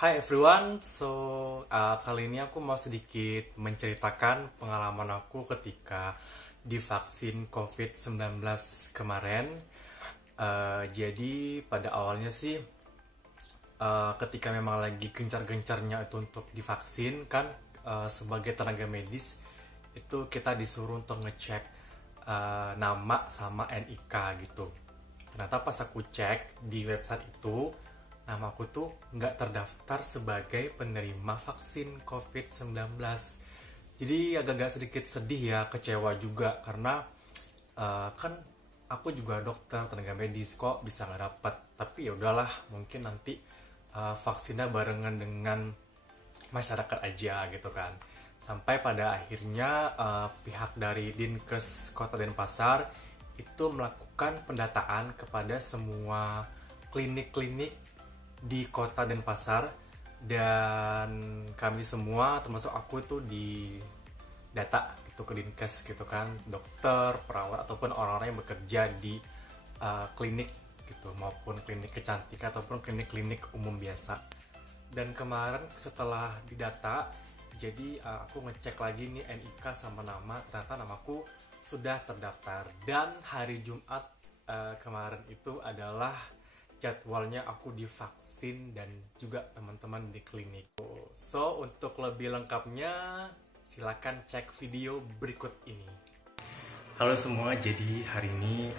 Hi everyone, kali ini aku mau sedikit menceritakan pengalaman aku ketika divaksin COVID-19 kemarin. Jadi pada awalnya sih, ketika memang lagi gencar-gencarnya itu untuk divaksin kan, sebagai tenaga medis itu kita disuruh untuk ngecek nama sama NIK gitu. Ternyata pas aku cek di website itu, nama aku tuh nggak terdaftar sebagai penerima vaksin COVID-19. Jadi agak-agak sedikit sedih ya, kecewa juga karena kan aku juga dokter, tenaga medis, kok bisa nggak dapet. Tapi ya udahlah, mungkin nanti vaksinnya barengan dengan masyarakat aja gitu kan. Sampai pada akhirnya pihak dari Dinkes Kota Denpasar itu melakukan pendataan kepada semua klinik-klinik di Kota Denpasar, dan kami semua termasuk aku itu di data itu ke Dinkes gitu kan, dokter, perawat ataupun orang-orang yang bekerja di klinik gitu, maupun klinik kecantikan ataupun klinik-klinik umum biasa. Dan kemarin setelah didata, jadi aku ngecek lagi nih NIK sama nama, ternyata namaku sudah terdaftar. Dan hari Jumat kemarin itu adalah jadwalnya aku divaksin dan juga teman-teman di klinik. So, untuk lebih lengkapnya silakan cek video berikut ini. Halo semua, jadi hari ini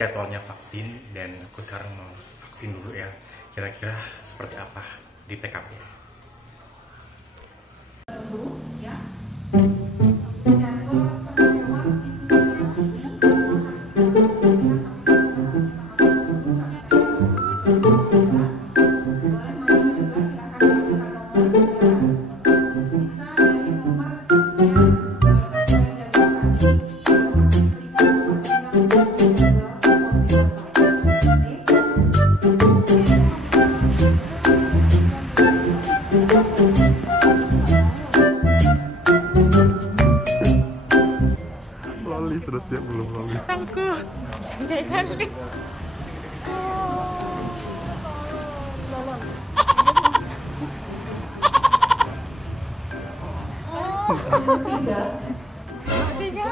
jadwalnya vaksin dan aku sekarang mau vaksin dulu ya. Kira-kira seperti apa di TKP. Sudah siap belum loli? Takut. Jangan nih. Tiga.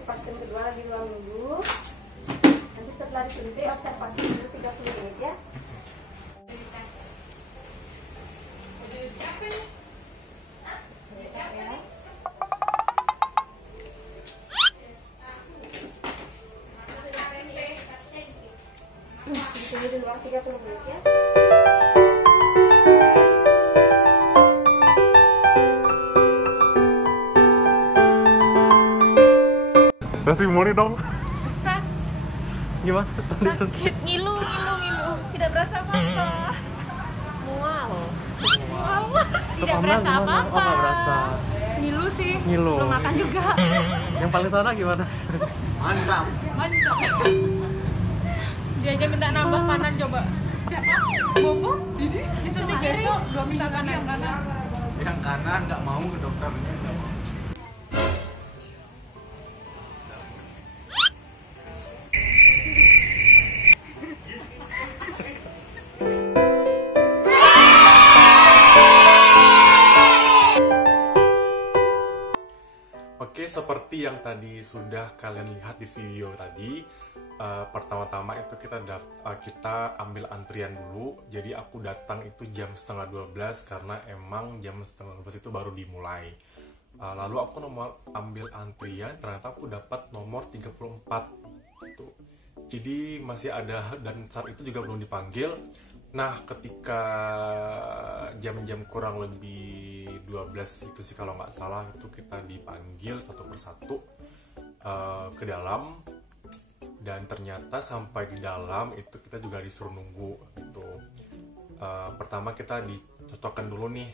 Vaksin kedua lagi 2 minggu. Nanti setelah disuntik observasi dulu 30 menit ya. Tunggu di luar 30 menit ya. Testimoni dong. Sak, Gimana? sakit, ngilu. Tidak berasa apa-apa. Mual. Wow. Tidak berasa apa-apa. Oh, nggak berasa. Ngilu sih. Ngilu. Belum makan juga. Yang paling sana gimana? Mantap. Dia aja minta nambah kanan coba. Siapa? Bobo? Didi? Disuntik besok 2 minta kanan. Yang kanan nggak mau ke dokternya. seperti yang tadi sudah kalian lihat di video tadi, pertama-tama itu kita ambil antrian dulu. Jadi aku datang itu jam setengah 12 karena emang jam setengah 12 itu baru dimulai. Lalu aku ambil antrian, ternyata aku dapat nomor 34 tuh. Jadi masih ada, dan saat itu juga belum dipanggil. Nah, ketika jam-jam kurang lebih 12 itu sih kalau nggak salah, itu kita dipanggil satu persatu ke dalam. Dan ternyata sampai di dalam itu kita juga disuruh nunggu gitu. Pertama kita dicocokkan dulu nih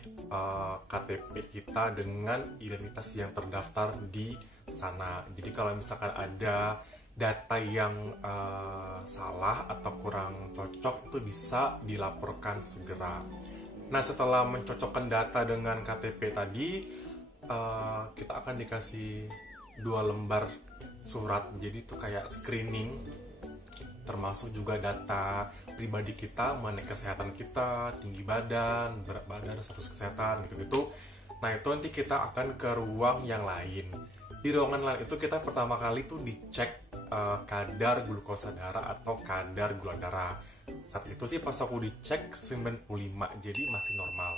KTP kita dengan identitas yang terdaftar di sana. Jadi kalau misalkan ada data yang salah atau kurang cocok itu bisa dilaporkan segera. Nah, setelah mencocokkan data dengan KTP tadi, kita akan dikasih 2 lembar surat. Jadi itu kayak screening, termasuk juga data pribadi kita, mengenai kesehatan kita, tinggi badan, berat badan, status kesehatan gitu-gitu. Nah, itu nanti kita akan ke ruang yang lain. Di ruangan lain itu kita pertama kali tuh dicek kadar glukosa darah atau kadar gula darah. Saat itu sih pas aku dicek 95, jadi masih normal.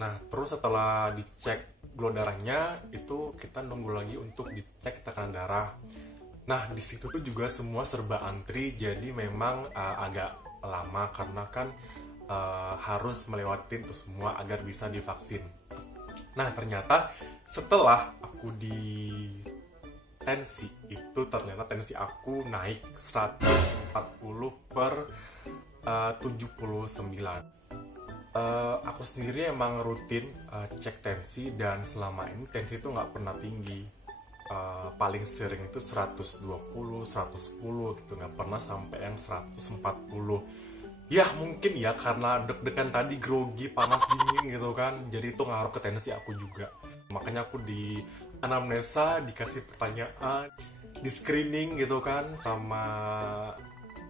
Nah, terus setelah dicek gula darahnya itu kita nunggu lagi untuk dicek tekanan darah. Nah, di situ tuh juga semua serba antri, jadi memang agak lama karena kan harus melewati itu semua agar bisa divaksin. Nah, ternyata setelah aku di tensi itu, ternyata tensi aku naik 140 per 79. Aku sendiri emang rutin cek tensi, dan selama ini tensi itu nggak pernah tinggi. Paling sering itu 120, 110 gitu, nggak pernah sampai yang 140. Ya mungkin ya karena deg-degan tadi, grogi, panas, dingin gitu kan, jadi itu ngaruh ke tensi aku juga. Makanya aku di anamnesa dikasih pertanyaan, di screening gitu kan sama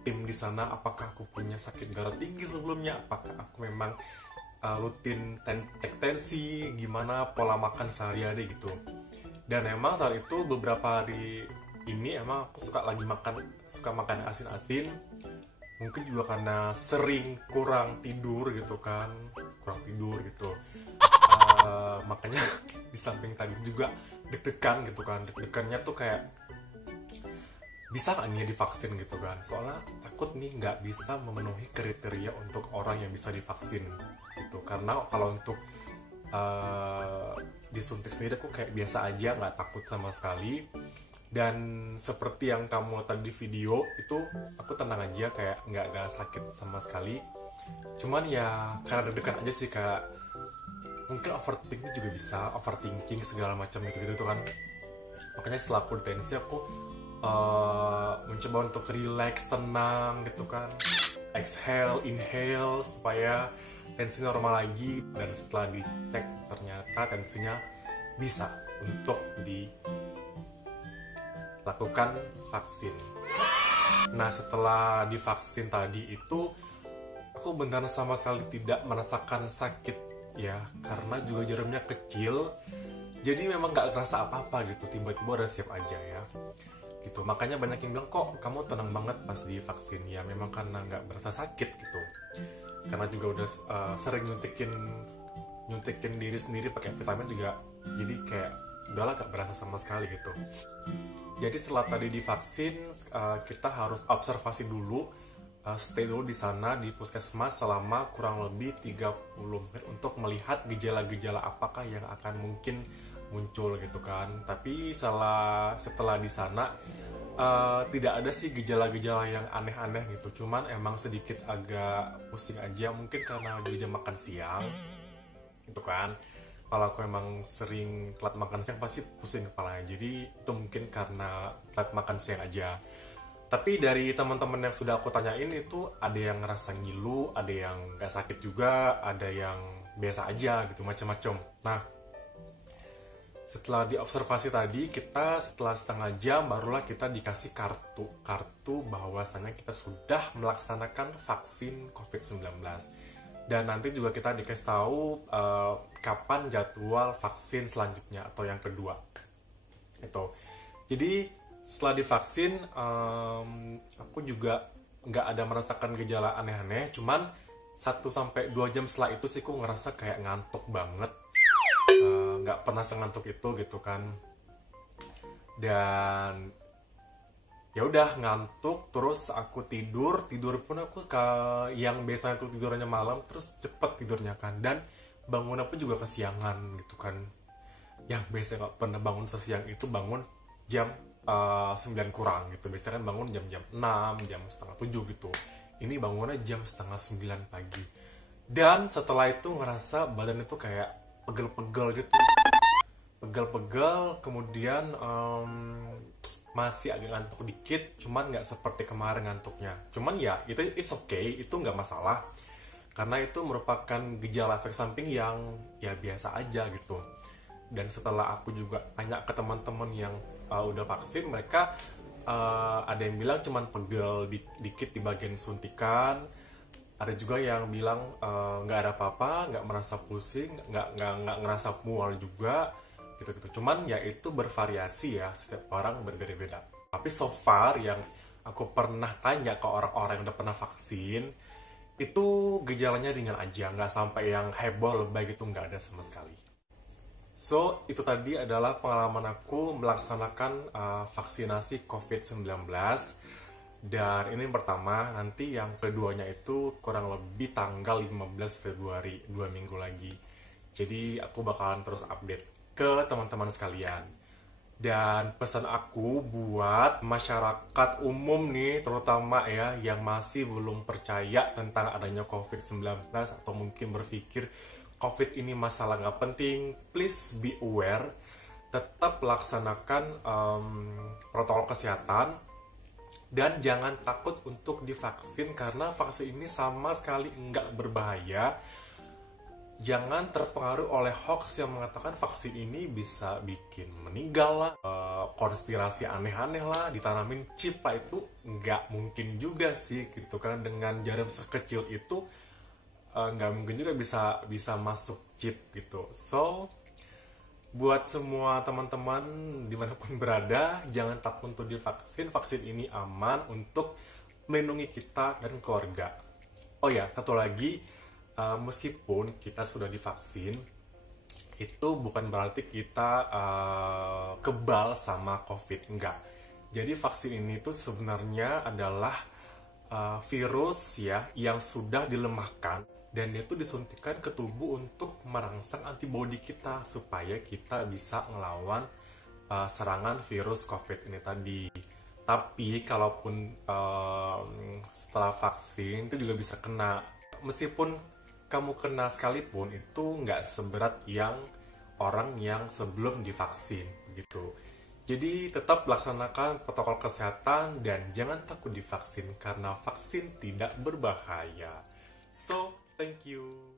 tim di sana, apakah aku punya sakit darah tinggi sebelumnya, apakah aku memang rutin cek tensi, gimana pola makan sehari-hari gitu. Dan emang saat itu beberapa hari ini emang aku suka makan asin-asin, mungkin juga karena sering kurang tidur gitu. Makanya di samping tadi juga deg-degan gitu kan, deg-degannya tuh kayak bisa nggak nih divaksin gitu kan, soalnya takut nih nggak bisa memenuhi kriteria untuk orang yang bisa divaksin gitu. Karena kalau untuk disuntik sendiri aku kayak biasa aja, nggak takut sama sekali. Dan seperti yang kamu lihat tadi di video itu, aku tenang aja, kayak nggak ada sakit sama sekali. Cuman ya karena deg-degan aja sih, kayak mungkin overthinking juga bisa, overthinking segala macam gitu kan. Makanya setelah aku tensi aku mencoba untuk relax, tenang gitu kan, exhale, inhale supaya tensi normal lagi. Dan setelah dicek ternyata tensinya bisa untuk dilakukan vaksin. Nah, setelah divaksin tadi itu aku benar sama sekali tidak merasakan sakit ya, karena juga jarumnya kecil, jadi memang nggak terasa apa-apa gitu, tiba-tiba udah siap aja ya gitu. Makanya banyak yang bilang, kok kamu tenang banget pas divaksin. Ya memang karena nggak berasa sakit gitu, karena juga udah sering nyuntikin diri sendiri pakai vitamin juga, jadi kayak udahlah gak berasa sama sekali gitu. Jadi setelah tadi divaksin, kita harus observasi dulu, stay dulu di sana di puskesmas selama kurang lebih 30 menit untuk melihat gejala-gejala apakah yang akan mungkin muncul gitu kan. Tapi setelah di sana tidak ada sih gejala-gejala yang aneh-aneh gitu, cuman emang sedikit agak pusing aja, mungkin karena jam makan siang gitu kan. Kalau aku emang sering telat makan siang pasti pusing kepalanya, jadi itu mungkin karena telat makan siang aja. Tapi dari teman-teman yang sudah aku tanyain itu ada yang ngerasa ngilu, ada yang nggak sakit juga, ada yang biasa aja gitu, macam-macam. Nah, setelah diobservasi tadi, kita setelah setengah jam barulah kita dikasih kartu bahwasannya kita sudah melaksanakan vaksin COVID-19. Dan nanti juga kita dikasih tahu kapan jadwal vaksin selanjutnya atau yang kedua. Itu. Jadi setelah divaksin, aku juga nggak ada merasakan gejala aneh-aneh. Cuman 1-2 jam setelah itu sih aku ngerasa kayak ngantuk banget. Nggak pernah sengantuk itu gitu kan. Dan ya udah ngantuk, terus aku tidur pun aku yang biasanya tuh tidurnya malam terus cepet tidurnya kan, dan bangun pun juga kesiangan gitu kan. Yang biasanya nggak pernah bangun sesiang itu bangun jam 9 kurang gitu, biasanya kan bangun jam 6, jam setengah 7 gitu. Ini bangunnya jam setengah 9 pagi, dan setelah itu ngerasa badan itu kayak pegel-pegel gitu, pegel-pegel, kemudian masih agak ngantuk dikit, cuman nggak seperti kemarin ngantuknya. Cuman ya itu it's okay, itu nggak masalah, karena itu merupakan gejala efek samping yang ya biasa aja gitu. Dan setelah aku juga tanya ke teman-teman yang udah vaksin, mereka ada yang bilang cuman pegel dikit di bagian suntikan, ada juga yang bilang nggak ada apa-apa, nggak merasa pusing, nggak ngerasa mual juga gitu. Cuman ya itu bervariasi ya, setiap orang berbeda-beda. Tapi so far yang aku pernah tanya ke orang-orang yang udah pernah vaksin, itu gejalanya ringan aja, nggak sampai yang heboh lebay gitu, nggak ada sama sekali. So itu tadi adalah pengalaman aku melaksanakan vaksinasi COVID-19. Dan ini yang pertama, nanti yang keduanya itu kurang lebih tanggal 15 Februari, 2 minggu lagi. Jadi aku bakalan terus update ke teman-teman sekalian. Dan pesan aku buat masyarakat umum nih, terutama ya yang masih belum percaya tentang adanya COVID-19 atau mungkin berpikir COVID ini masalah nggak penting, please be aware. Tetap laksanakan protokol kesehatan dan jangan takut untuk divaksin, karena vaksin ini sama sekali nggak berbahaya. Jangan terpengaruh oleh hoax yang mengatakan vaksin ini bisa bikin meninggal lah, konspirasi aneh-aneh lah, ditanamin chip lah, itu nggak mungkin juga sih gitu kan. Dengan jarum sekecil itu nggak mungkin juga bisa masuk chip gitu. So buat semua teman-teman dimanapun berada, jangan takut untuk divaksin. Vaksin ini aman untuk melindungi kita dan keluarga. Oh ya, satu lagi, meskipun kita sudah divaksin, itu bukan berarti kita kebal sama COVID, enggak. Jadi vaksin ini tuh sebenarnya adalah virus ya yang sudah dilemahkan, dan itu disuntikan ke tubuh untuk merangsang antibodi kita supaya kita bisa ngelawan serangan virus COVID ini tadi. Tapi kalaupun setelah vaksin itu juga bisa kena, meskipun kamu kena sekalipun itu nggak seberat yang orang yang sebelum divaksin gitu. Jadi tetap laksanakan protokol kesehatan dan jangan takut divaksin karena vaksin tidak berbahaya. So, thank you.